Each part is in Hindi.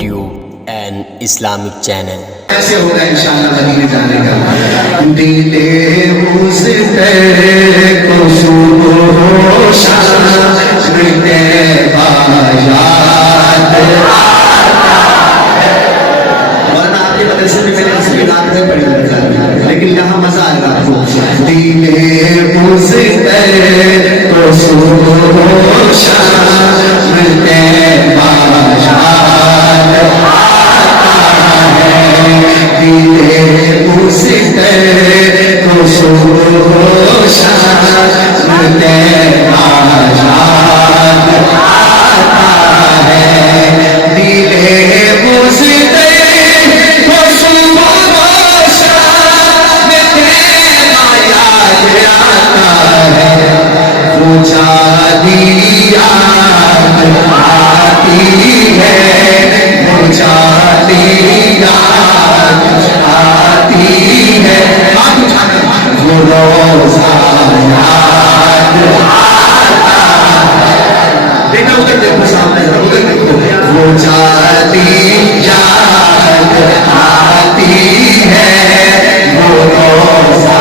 Tube and Islamic channel. कैसे होगा इंशाअल्लाह मदीने जाने का। दिले मुझसे को सुबह शाम मिलते बायात वरना आपके मदरसे में मैंने इसकी रात में पढ़ी लेकिन यहाँ मजा आएगा आपको। दिले मुझसे को सुबह शाम मिलते बायात दिले मुझसे को सुबह शाम मिलते बायात दिले मुझसे को सुबह शाम मिलते बायात आता है वो जादी याद आती है वो जादी याद आती है वो रोज़ा याद आता है। देखो उधर देखो सामने उधर देखो वो जादी याद आती है वो रोज़ा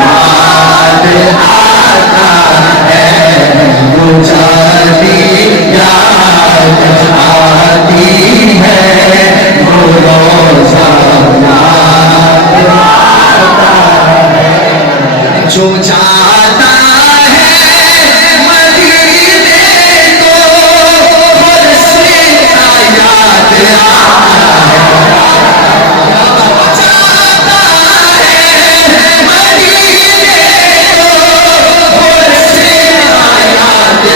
याद आता है वो जादी याद आती है वो रोज़ा याद आता है। जो जाता है मदीने को बरसे का याद आता है। जाता है मदीने को बरसे का याद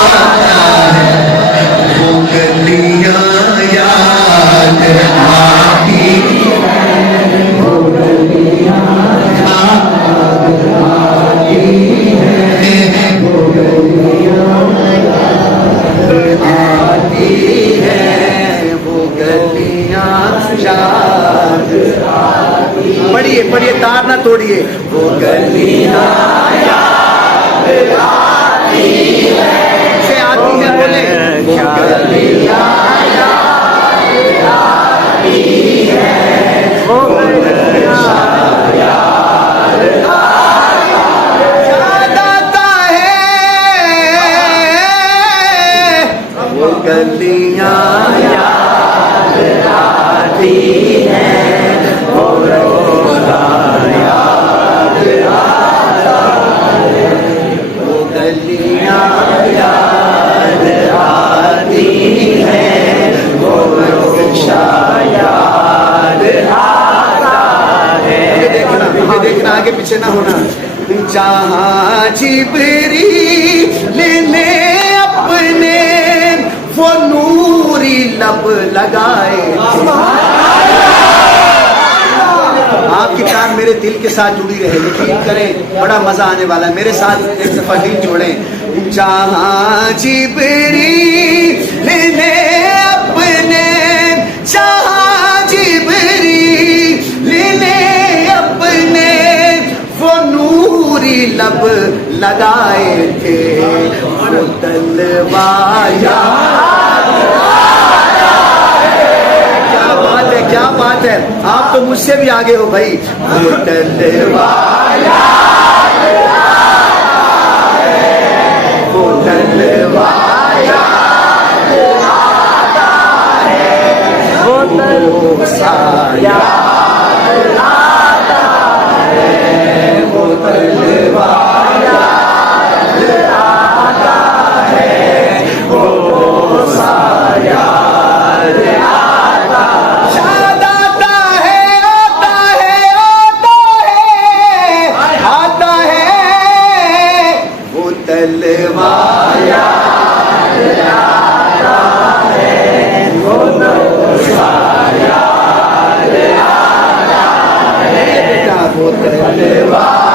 आता है। वो गलियां याद आती वो गलियां पढ़िए पढ़िए तार ना तोड़िए। वो गलियां याद आती है से आती है बोले वो गलियां याद आती है वो गलियां याद आता है वो गलियां याद आती है वो रोज़ा याद आता है वो गलियां याद आती है वो रोज़ा याद आता है। ये देखना आगे पीछे ना होना। जहाँ जिब्रील ने अपने वो नूरी लब लगाए आपकी तार मेरे दिल के साथ जुड़ी रहे। यकीन करें बड़ा मजा आने वाला है। मेरे साथ एक दफा दिल जोड़ें। जहाँ जिब्रील ने अपने जहाँ जिब्रील ने अपने वो नूरी लब लगाए थे वो तलवाया। क्या बात है आप तो मुझसे भी आगे हो भाई। वो तलवाया वो तलवाया वो तलवाया वो तलवाया वो साया तलवाया वो साया वो तलवाया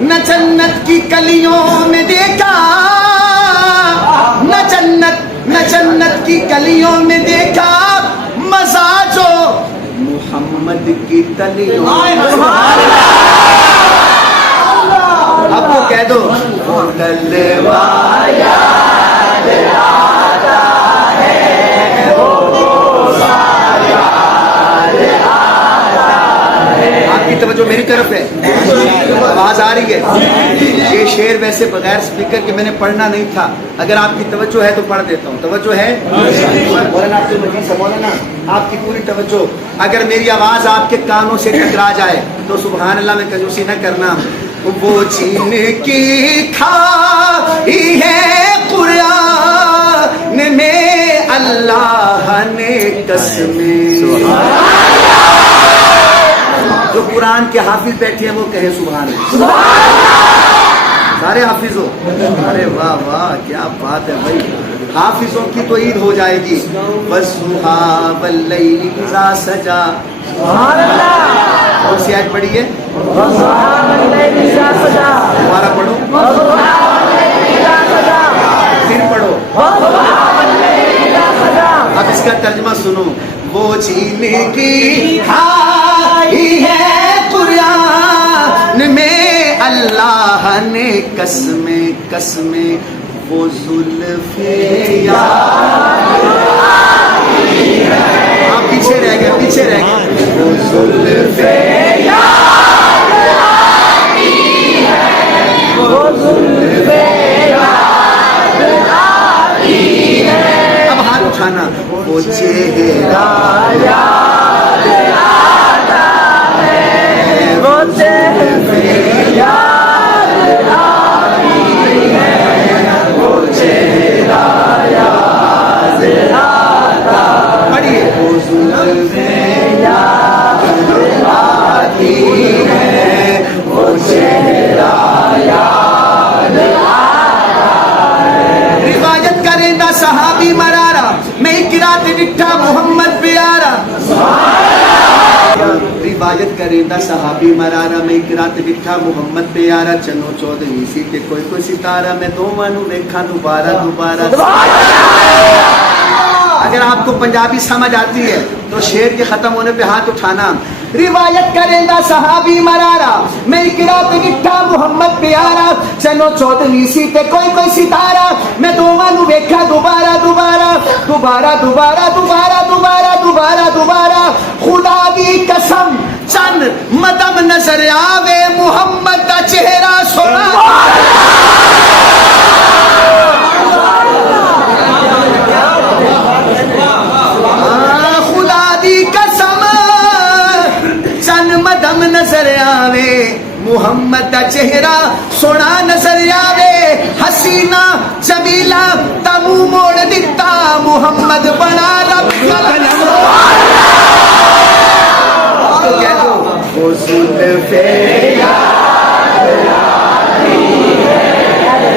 न जन्नत की कलियों में देखा न जन्नत की कलियों में देखा मजा जो मोहम्मद की तलियों आपको कह दो गलवा याद आता है, आपकी तवज्जो मेरी तरफ है, आवाज आ रही है। ये शेर वैसे बगैर स्पीकर के मैंने पढ़ना नहीं था, अगर आपकी तवज्जो है तो पढ़ देता हूँ। तवज्जो है मौलाना अब्दुल मजीद साहब, मौलाना आपकी पूरी तवज्जो। अगर मेरी आवाज आपके कानों से टकरा जाए तो सुभान अल्लाह में कंजूसी न करना। वो चीन की खाई है कुरान में, अल्लाह ने कसमें। जो कुरान के हाफिज बैठे हैं वो कहे सुभान अल्लाह। सारे हाफिज हो, अरे वाह वाह क्या बात है भाई, हाफिजों की तो ईद हो जाएगी। वस्सुहा वल्लैलि इज़ा सजा, कौन सी आयत पढ़ी है? दोबारा पढ़ो, फिर पढ़ो। अब इसका तर्जमा सुनो। वो चीने की खाई है कुरान में, अल्लाह ने कसमें कसमें, वो जुल्फे याद। आप पीछे रह गए, पीछे रह गए। वो जुल्फे याद आती है, वो जुल्फे याद आती है। अब हाथ उठाना। वो चेहरा याद आता है, वो चेहरा याद आती है, वो चेहरा याद आता। पढ़िए। वो जुल्फे याद आती है, वो चेहरा याद आता है। रिवायत करेंदा सहाबी मरारा, मैं किरात डिठा मोहम्मद प्यारा। रिवायत करेंदा सहाबी मरारा, मैं किरात डिठा मोहम्मद प्यारा। चनो 14वीं सी ते कोई कोई सितारा, मैं दोवां नू वेखां दोबारा दोबारा। अगर आपको पंजाबी समझ आती है तो शेर के खत्म होने पे हाथ उठाना। रिवायत करेंदा सहाबी मरारा, मैं किरात डिठा मोहम्मद प्यारा। चनो 14वीं सी ते कोई कोई सितारा, मैं दोवां नू वेखा दोबारा दोबारा दोबारा दोबारा दोबारा दोबारा दोबारा दोबारा। खुदा दी कसम चंद मदम नजर आवे, मुहम्मद दा चेहरा सोना। नजर आवे मुहम्मद दा चेहरा सोना नजर आवे, हसीना जमीला तमू मोड़ दिता, मुहम्मद बना रब कलम। तो कह दो वो जुल्फे याद आती है,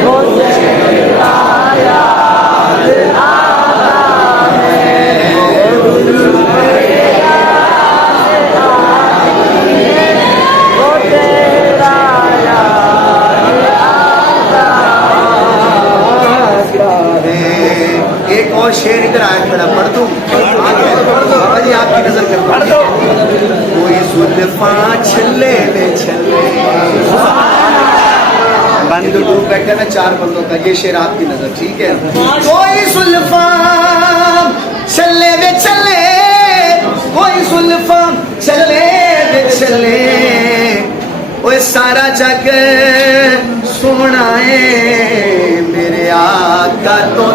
वो चेहरा याद आता है, वो जुल्फे और शेर इधर आया खड़ा। पढ़ दूं बाबा जी, आपकी नजर कर दो। कोई जुल्फा छल्ले में छल्ले, बंद डूब बैठा ना 4 बंदों का। ये शेर आपकी नजर, ठीक है। कोई जुल्फा छल्ले में छल्ले, कोई जुल्फा छल्ले में छल्ले, वो सारा जग सोना है मेरे आका तो